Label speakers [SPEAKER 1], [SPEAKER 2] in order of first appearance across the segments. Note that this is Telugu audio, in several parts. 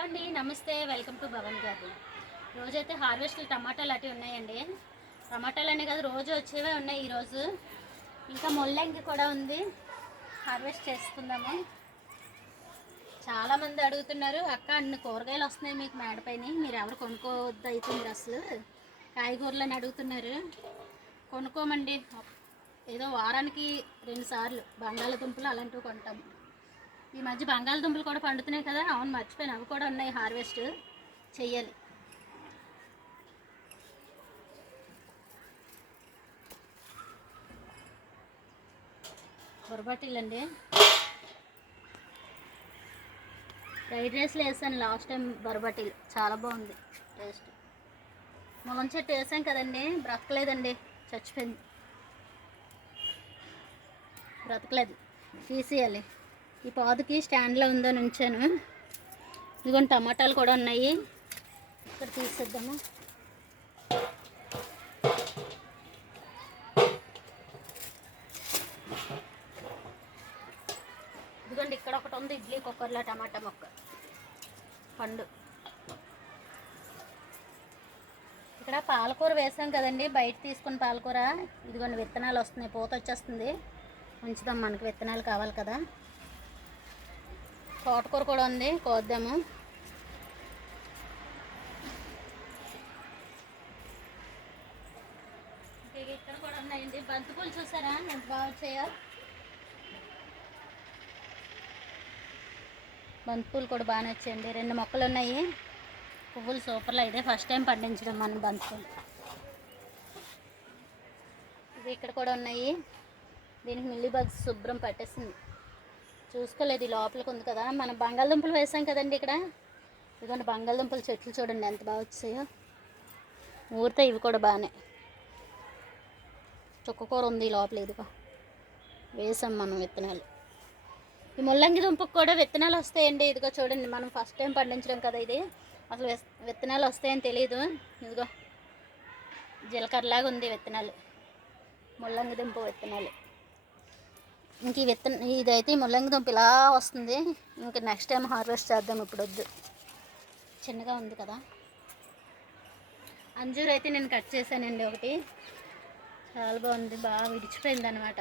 [SPEAKER 1] హలో అండి నమస్తే వెల్కమ్ టు భవన్ గారు. రోజైతే హార్వెస్ట్లు టమాటాలు అటు ఉన్నాయండి. టమాటాలు అనే కాదు రోజు వచ్చేవే ఉన్నాయి ఈరోజు. ఇంకా ముల్లంగి కూడా ఉంది. హార్వెస్ట్ చేసుకుందాము చాలామంది అడుగుతున్నారు అక్క అన్ని కూరగాయలు వస్తున్నాయి మీకు మేడపైన. మీరు ఎవరు కొనుక్కోవద్దు అయితే మీరు అసలు? కాయగూరలు అని అడుగుతున్నారు. కొనుక్కోమండి. ఏదో వారానికి రెండుసార్లు బంగాళదుంపలు అలాంటివి కొంటాము. ఈ మధ్య బంగాళదుంపలు కూడా పండుతున్నాయి కదా. అవును మర్చిపోయాను. అవి కూడా ఉన్నాయి హార్వెస్ట్ చెయ్యాలి. బొరబాటిల్ అండి ఫ్రైడ్ రైస్లో వేసాను లాస్ట్ టైం బొరబాటిల్ చాలా బాగుంది టేస్ట్. ములం చెట్టు వేసాం కదండి. బ్రతకలేదండి. చచ్చిపోయింది. బ్రతకలేదు. తీసేయాలి. ఈ పాదుకి స్టాండ్లో ఉందో ఉంచాను. ఇదిగోండి టమాటాలు కూడా ఉన్నాయి. ఇక్కడ తీసేద్దాము. ఇదిగోండి ఇక్కడ ఒకటి ఉంది ఇడ్లీ కుక్కర్లో టమాటా మొక్క. పండు. ఇక్కడ పాలకూర వేసాం కదండి బయట తీసుకున్న పాలకూర. ఇదిగోండి విత్తనాలు వస్తున్నాయి పూత వచ్చేస్తుంది. ఉంచుదాం మనకు విత్తనాలు కావాలి కదా. తోటకూర కూడా ఉంది కోద్దాము. ఇంకా ఇక్కడ కూడా ఉన్నాయండి. బంతిపూలు చూసారా? ఎంత బాగా వచ్చాయో. బంతిపూలు కూడా బాగానే వచ్చాయండి. రెండు మొక్కలు ఉన్నాయి. పువ్వులు సూపర్లో ఇదే ఫస్ట్ టైం పండించడం మనం బంతిపూలు. ఇవి ఇక్కడ కూడా ఉన్నాయి. దీనికి మిల్లీ బగ్స్ శుభ్రం పట్టేసింది. చూసుకోలేదు ఈ లోపలికి ఉంది కదా. మనం బంగాళదుంపలు వేసాం కదండి ఇక్కడ. ఇదిగోండి బంగాళదుంపల చెట్లు చూడండి ఎంత బాగా వచ్చాయో. ఊరితే ఇవి కూడా బాగానే చుక్కకూర ఉంది లోపల ఇదిగో. వేసాం మనం విత్తనాలు. ఈ ముల్లంగి దుంపకు కూడా విత్తనాలు వస్తాయండి. ఇదిగో చూడండి మనం ఫస్ట్ టైం పండించడం కదా ఇది. అసలు విత్తనాలు వస్తాయని తెలియదు ఇదిగో జీలకర్రలాగా ఉంది విత్తనాలు. ముల్లంగి దుంప విత్తనాలు. ఇంక ఈ విత్తనం ఇదైతే ఈ ముల్లంగి దుంప ఇలా వస్తుంది. ఇంక నెక్స్ట్ టైం హార్వెస్ట్ చేద్దాం ఇప్పుడు వద్దు చిన్నగా ఉంది కదా. అంజూరు అయితే నేను కట్ చేశానండి ఒకటి. చాలా బాగుంది బాగా విడిచిపోయింది అనమాట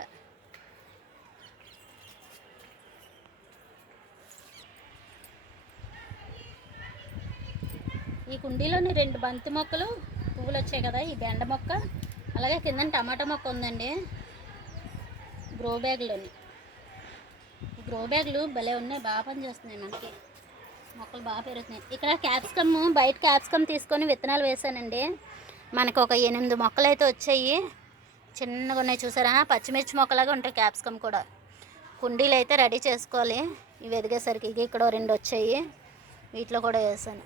[SPEAKER 1] ఈ కుండీలోని రెండు బంతి మొక్కలు పువ్వులు వచ్చాయి కదా ఈ బెండ మొక్క. అలాగే కింద టమాటా మొక్క ఉందండి. గ్రో బ్యాగ్లోని గ్రో బ్యాగ్లు భలే ఉన్నాయి. బాగా పనిచేస్తున్నాయి మనకి. మొక్కలు బాగా పెరుగుతున్నాయి. ఇక్కడ క్యాప్సికమ్ బయట క్యాప్సికమ్ తీసుకొని విత్తనాలు వేసానండి మనకు ఒక ఎనిమిది మొక్కలు అయితే వచ్చాయి. చిన్నగా ఉన్నాయి చూసారా? పచ్చిమిర్చి మొక్కలాగా ఉంటాయి క్యాప్సికమ్ కూడా. కుండీలు అయితే రెడీ చేసుకోవాలి. ఇవి ఎదిగేసరికి ఇక ఇక్కడ రెండు వచ్చాయి. వీటిలో కూడా వేసాను.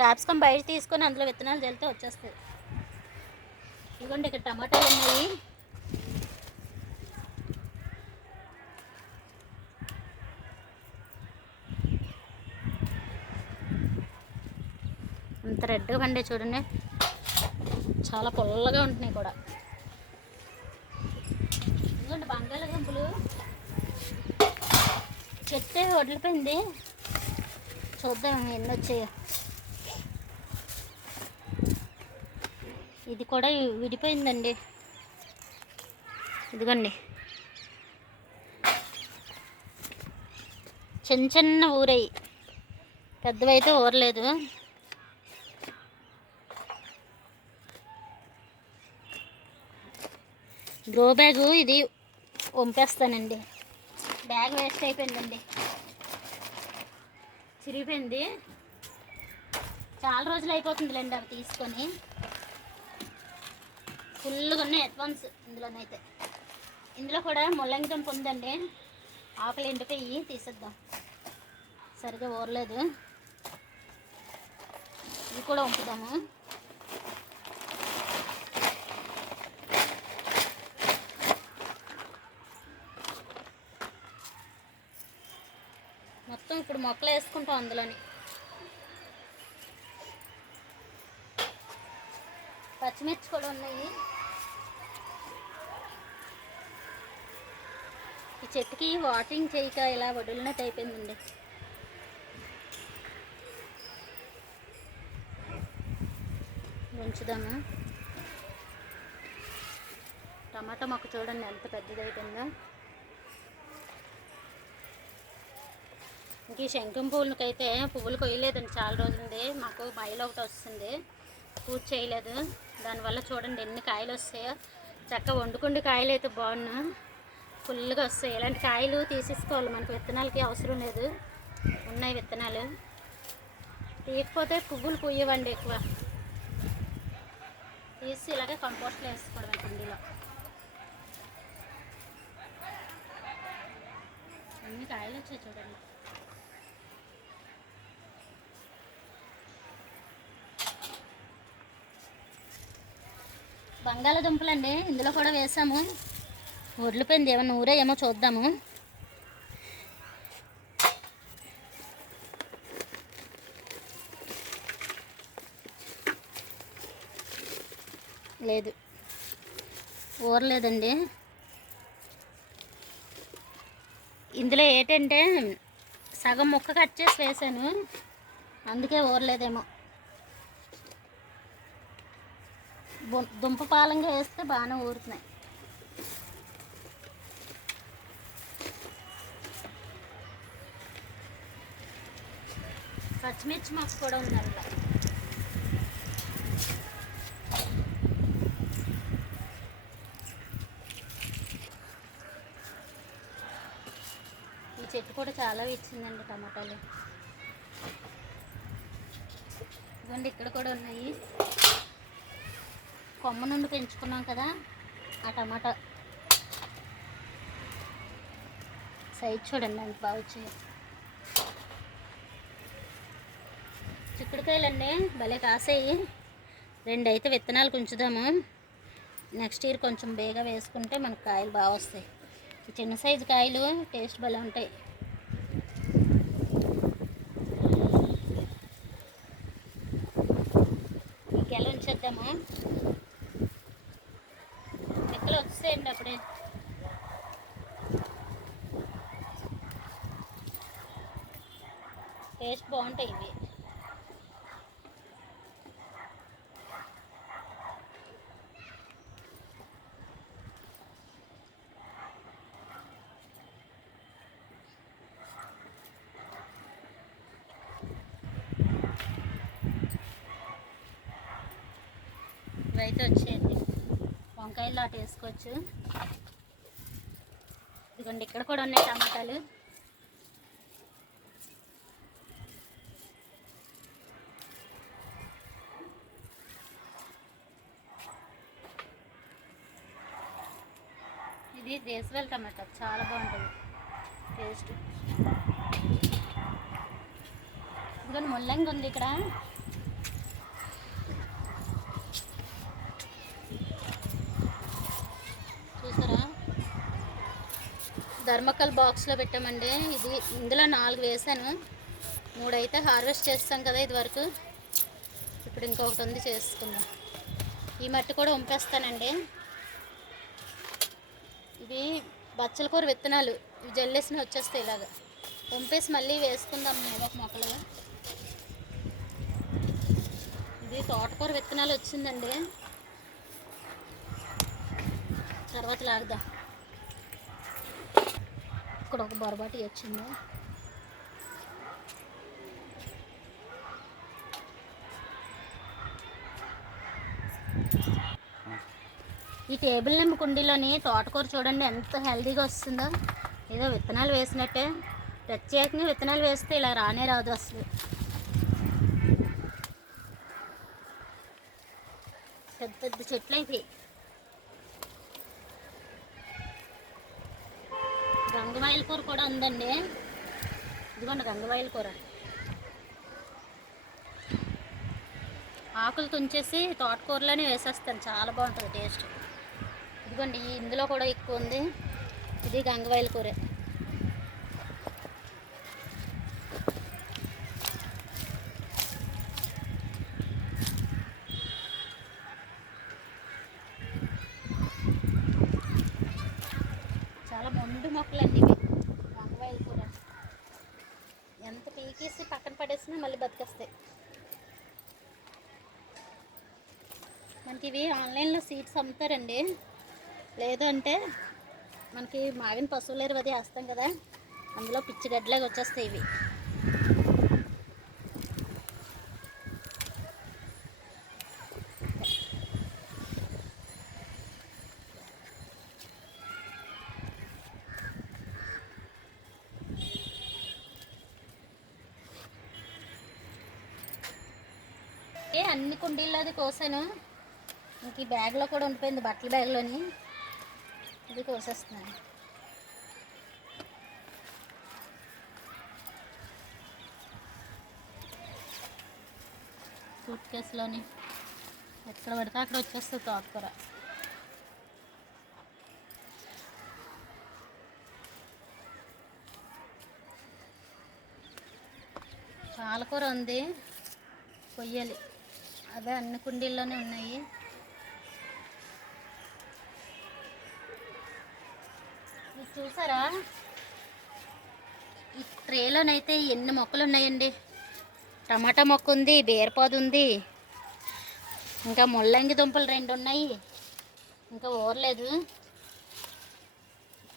[SPEAKER 1] క్యాప్సికమ్ బయట తీసుకొని అందులో విత్తనాలు చల్లితే వచ్చేస్తాయి. ఇదిగోండి ఇక్కడ టమాటాలు ఉన్నాయి. అంత రెడ్గా పండే చూడండి. చాలా పొల్లగా ఉంటున్నాయి కూడా. ఇదిగోండి బంగాళదుంపలు. చెట్టే వదిలిపోయింది. చూద్దాం ఎన్ని వచ్చాయో. ఇది కూడా విడిపోయిందండి. ఇదిగోండి. చిన్న చిన్న ఊరయి పెద్దవైతే ఊరలేదు. గ్రో బ్యాగు ఇది వంపేస్తానండి. బ్యాగ్ వేస్ట్ అయిపోయిందండి. చిరిగిపోయింది. చాలా రోజులు అయిపోతుందిలేండి అవి తీసుకొని. ఫుల్గా ఉన్నాయి అడ్వాన్స్ ఇందులోనైతే. ఇందులో కూడా ముల్లంగి దుంప ఉందండి. ఆకలి ఎండిపోయి తీసేద్దాం. సరిగా ఊరలేదు. ఇది కూడా ఉంపుదాము మొత్తం ఇప్పుడు మొక్కలు వేసుకుంటాం అందులోని. పచ్చిమిర్చి కూడా ఉన్నాయి. ఈ చెట్టుకి వాటరింగ్ చేయక ఇలా వడిలినట్టు అయిపోయిందండి. ఉంచుదాము? టమాటా మొక్క చూడండి ఎంత పెద్దది అయిపోయిందా ఇంక ఈ శంఖం పువ్వులకైతే పువ్వులు కొయ్యలేదండి. చాలా రోజులుంది. మాకు బయలు ఒకటి వస్తుంది. పూజ చేయలేదు. దానివల్ల చూడండి ఎన్ని కాయలు వస్తాయో. చక్కగా వండుకుండి కాయలు అయితే బాగున్నా. ఫుల్గా వస్తాయి. ఇలాంటి కాయలు తీసేసుకోవాలి. మనకు విత్తనాలకి అవసరం లేదు. ఉన్నాయి విత్తనాలు. తీయకపోతే పువ్వులు పుయ్యవండి ఎక్కువ. తీసి ఇలాగే కంపోస్ట్లో వేసుకోవడం కుండీలో అన్ని కాయలు వచ్చాయి చూడండి. బంగాళదుంపలండి. ఇందులో కూడా వేసాము. వడ్లిపోయింది ఏమన్నా ఊరే ఏమో చూద్దాము. లేదు. ఊరలేదండి. ఇందులో ఏంటంటే సగం ముక్క కట్ చేసి వేసాను. అందుకే ఊరలేదేమో. దుంప పాలంగా వేస్తే బాగానే ఊరుతున్నాయి. పచ్చిమిర్చి మాకు కూడా ఉందండి ఈ చెట్టు కూడా చాలా ఇచ్చిందండి టమాటాలు. ఇదిగోండి ఇక్కడ కూడా ఉన్నాయి. కొమ్మ నుండి పెంచుకున్నాం కదా ఆ టమాటా. సైజ్ చూడండి అంత బాగా వచ్చాయి. చిక్కుడుకాయలండి భలే కాసాయి. రెండు అయితే విత్తనాలు ఉంచుదాము నెక్స్ట్ ఇయర్ కొంచెం బేగా వేసుకుంటే మనకు కాయలు బాగా వస్తాయి. చిన్న సైజు కాయలు టేస్ట్ భలే ఉంటాయి. ఇంకెలా ఉంచేద్దామా? టేస్ట్ బాగుంటాయి ఇవి. ఇవైతే వచ్చేది వంకాయలు అటు వేసుకోవచ్చు. ఇదిగోండి ఇక్కడ కూడా ఉన్నాయి టమాటాలు. ఇది దేశవాళీ టమాటా చాలా బాగుంటుంది. టేస్ట్. ఇదిగోండి ముల్లంగి ఉంది ఇక్కడ. చూసారా? ధర్మకల్ బాక్స్లో పెట్టామండి. ఇది ఇందులో నాలుగు వేసాను. మూడు అయితే హార్వెస్ట్ చేస్తాం కదా ఇది వరకు ఇప్పుడు ఇంకొకటి ఉంది చేసుకుందాం. ఈ మట్టి కూడా ఉంపేస్తానండి. ఇవి బచ్చల కూర విత్తనాలు. ఇవి జల్లేసిన వచ్చేస్తాయి ఇలాగ. పంపేసి మళ్ళీ వేసుకుందాం ఏదో ఒక మొక్కలు ఇది తోటకూర విత్తనాలు వచ్చిందండి. తర్వాత లాగుదాం. ఇక్కడ ఒక బొరబాటి వచ్చింది. ఈ టేబుల్ నింపు కుండీలోని తోటకూర చూడండి ఎంత హెల్దీగా వస్తుందో. ఏదో విత్తనాలు వేసినట్టే. ప్రత్యేకంగా విత్తనాలు వేస్తే ఇలా రానే రాదు అసలు. పెద్ద పెద్ద చెట్లు అయిపోయి గంగవాయిల కూర కూడా ఉందండి. ఇదిగోండి గంగవాయిల కూర. ఆకులు తుంచేసి తోటకూరలోనే వేసేస్తాను. చాలా బాగుంటుంది టేస్ట్. ఇదిగోండి ఇందులో కూడా ఎక్కువ ఉంది. ఇది గంగవాయిల కూర. చాలా మొండు మొక్కలండి ఇవి. గంగవాయిల కూర. ఎంత పీకేసి పక్కన పడేసినా మళ్ళీ బతికేస్తాయి. మనకి ఇవి ఆన్లైన్లో సీడ్స్ అమ్ముతారండి. లేదు అంటే మనకి మావిన పశువులు ఎరువు అది వేస్తాం కదా. అందులో పిచ్చి గడ్డలాగా వచ్చేస్తాయి ఇవి. ఏ అన్ని కుండీల్లో అది కోసాను. ఇంక ఈ బ్యాగ్లో కూడా ఉండిపోయింది బట్టల బ్యాగ్లోని. ఇది కోసేస్తున్నాను. సూట్ కేసులోని ఎక్కడ పడితే అక్కడ వచ్చేస్తుంది తోటకూర పాలకూర ఉంది కొయ్యాలి. అదే అన్ని కుండీల్లోనే ఉన్నాయి. ఇది చూసారా? ఈ ట్రేలోనైతే ఎన్ని మొక్కలు ఉన్నాయండి టమాటా మొక్క ఉంది బీరపాదు ఉంది ఇంకా ముల్లంగి దుంపలు రెండు ఉన్నాయి ఇంకా ఊరలేదు.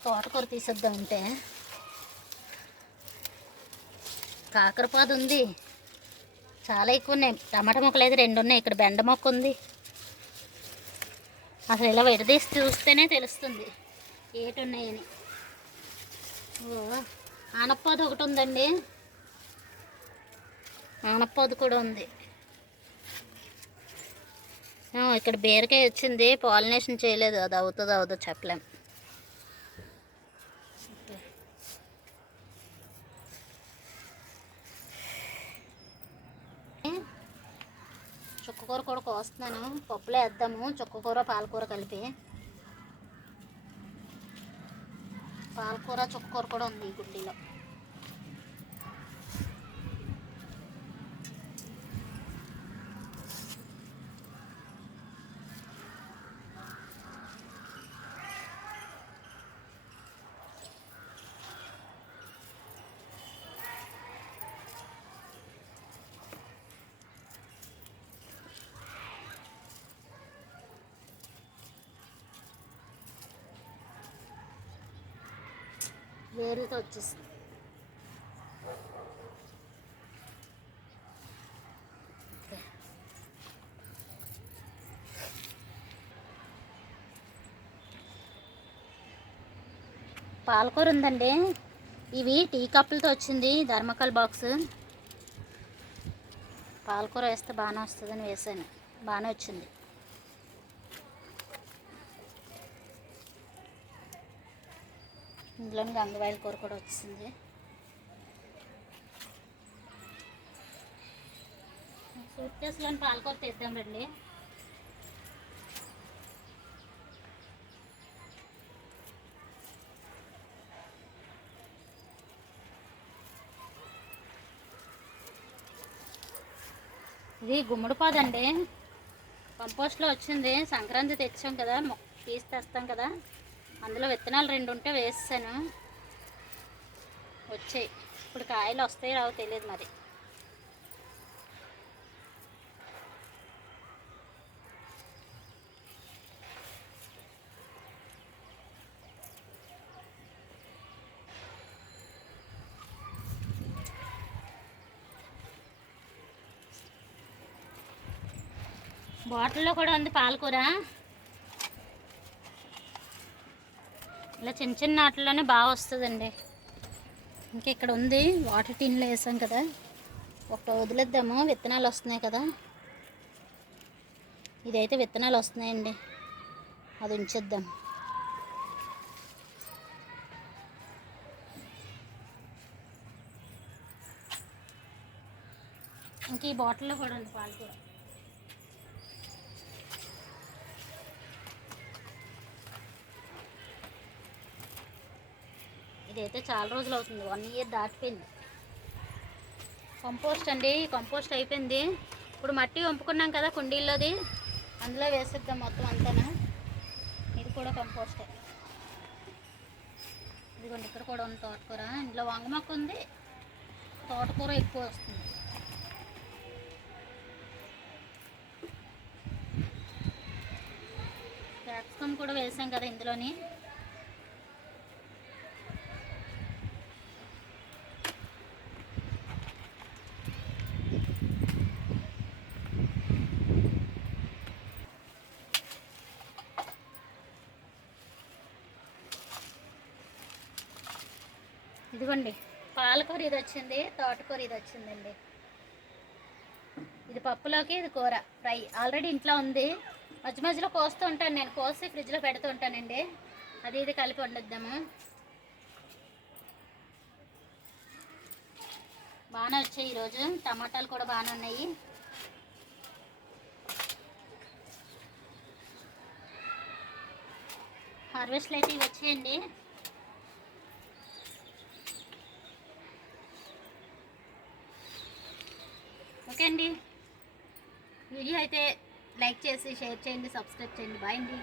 [SPEAKER 1] తోటకూర తీసేద్దాం అంటే కాకరపాదు ఉంది చాలా ఎక్కువ ఉన్నాయి టమాటా మొక్కలు అయితే రెండు ఉన్నాయి ఇక్కడ బెండ మొక్క ఉంది అసలు ఇలా విడదీసి చూస్తేనే తెలుస్తుంది. ఏటి ఆనప్పది ఒకటి ఉందండి. ఆనప్పది కూడా ఉంది. ఇక్కడ బీరకాయ వచ్చింది. పాలినేషన్ చేయలేదు. అది అవుతుందో అవుతుందో చెప్పలేం. చుక్కకూర కూడా కోస్తున్నాను. పప్పులో వేద్దాము. చుక్కకూర పాలకూర కలిపి. పాలకూర చుక్కకూర కూడా ఉంది ఈ గుడ్డీలో వేరుతో వచ్చేస్తుంది పాలకూర ఉందండి. ఇవి టీ కప్పులతో వచ్చింది ధర్మకల్ బాక్స్. పాలకూర వేస్తే బాగానే వస్తుందని వేసాను బాగానే వచ్చింది. ఇందులో గంగవాయిల కూర కూడా వచ్చింది. సూట్ కేసులోని పాలకూర తెద్దాం రండి. ఇది గుమ్మడి పాదండి కంపోస్ట్లో వచ్చింది. సంక్రాంతి తెచ్చాం కదా పీస్ తీసి తెస్తాం కదా. అందులో విత్తనాలు రెండు ఉంటే వేసాను వచ్చాయి. ఇప్పుడు కాయలు వస్తాయి రావు తెలియదు మరి. బాటిల్లో కూడా ఉంది పాలకూర. ఇలా చిన్న చిన్న వాటిలోనే బాగా వస్తుందండి. ఇంకా ఇక్కడ ఉంది వాటర్ టిన్లో వేసాం కదా. ఒకటి వదిలేద్దాము. విత్తనాలు వస్తున్నాయి కదా. ఇదైతే విత్తనాలు వస్తున్నాయండి. అది ఉంచేద్దాం. ఇంకా ఈ బాటిల్లో కూడా ఉంది కూడా. ఇదైతే చాలా రోజులు అవుతుంది. వన్ ఇయర్ దాటిపోయింది. కంపోస్ట్ అండి. కంపోస్ట్ అయిపోయింది. ఇప్పుడు మట్టి వంపుకున్నాం కదా కుండీల్లోది. అందులో వేసేద్దాం మొత్తం అంతానా. ఇది కూడా కంపోస్టే ఇదిగోండి ఇక్కడ కూడా ఉంది తోటకూర. ఇందులో వంగ మొక్క ఉంది. తోటకూర ఎక్కువ వస్తుంది. చికెన్ కూడా వేసాం కదా ఇందులోని ఇదిగోండి పాలకూర ఇది వచ్చింది తోటకూర ఇది వచ్చిందండి ఇది పప్పులోకి ఇది కూర. ఫ్రై. ఆల్రెడీ ఇంట్లో ఉంది. మధ్య మధ్యలో కోస్తూ ఉంటాను నేను. కోసి ఫ్రిడ్జ్లో పెడుతూ ఉంటానండి. అది ఇది కలిపి వండుద్దాము. బాగానే వచ్చాయి ఈరోజు. టమాటాలు కూడా బాగానే ఉన్నాయి. హార్వెస్ట్లు అయితే ఇవి వచ్చాయండి. ఓకే అండి. వీడియో అయితే లైక్ చేసి షేర్ చేయండి సబ్స్క్రైబ్ చేయండి. బాయ్ అండి.